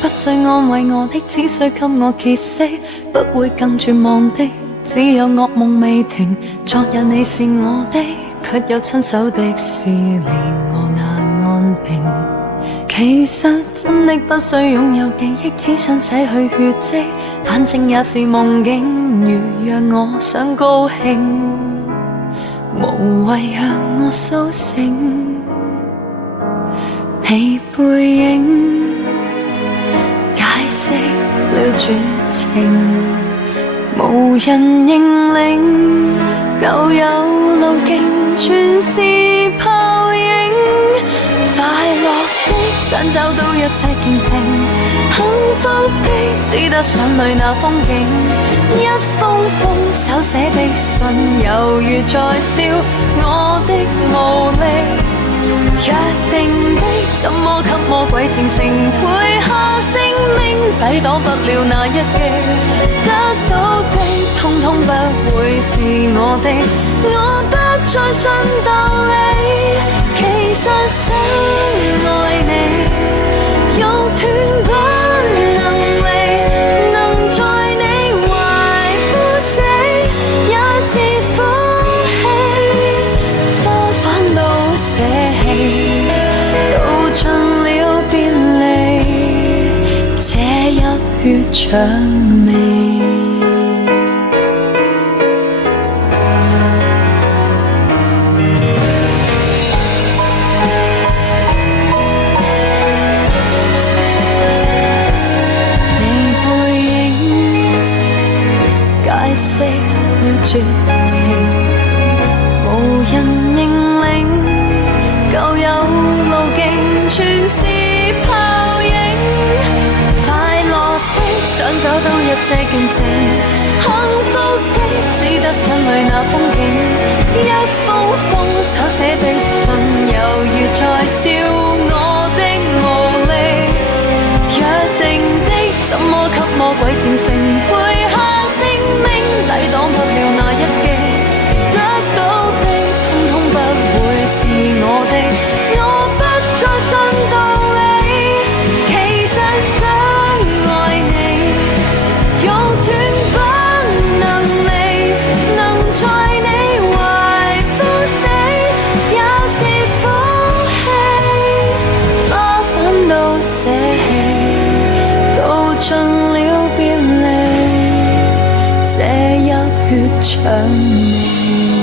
不需安慰我的，只需給我歇息，不會更絕望的，只有噩夢未停。昨日你是我的，卻有親手的事令我那安平。其實真的不需擁有記憶，只想洗去血跡，反正也是夢境。如讓我想高興，無謂讓我甦醒。你背影解釋了絕情，無人認領，舊有路徑全是泡影。快樂的想找到一些見證，幸福的只得想淚那風景。一封封手寫的信，猶如在笑我的無力。約定的怎麼給魔鬼戰勝，配下性命抵擋不了那一擊。得到的通通不會是我的，我不再信道理。其實想愛你，肉斷不能離，能在你懷呼死，也是福氣。科反到捨棄，到盡了別離，這一血薔薇。釋了絕情，無人認領，舊有路徑全是泡影。快樂的想找到一些見證，幸福的只得想淚那風景。一封封手寫的信，猶如在笑我的無力。約定的怎麼給魔鬼戰勝，配下抵擋不了那一擊。得到的通通不會是我的，我不再信道理。其實想愛你，肉斷不能離，能在你懷呼死，也是福氣。花粉都捨棄，到盡了別離，這一血薔薇。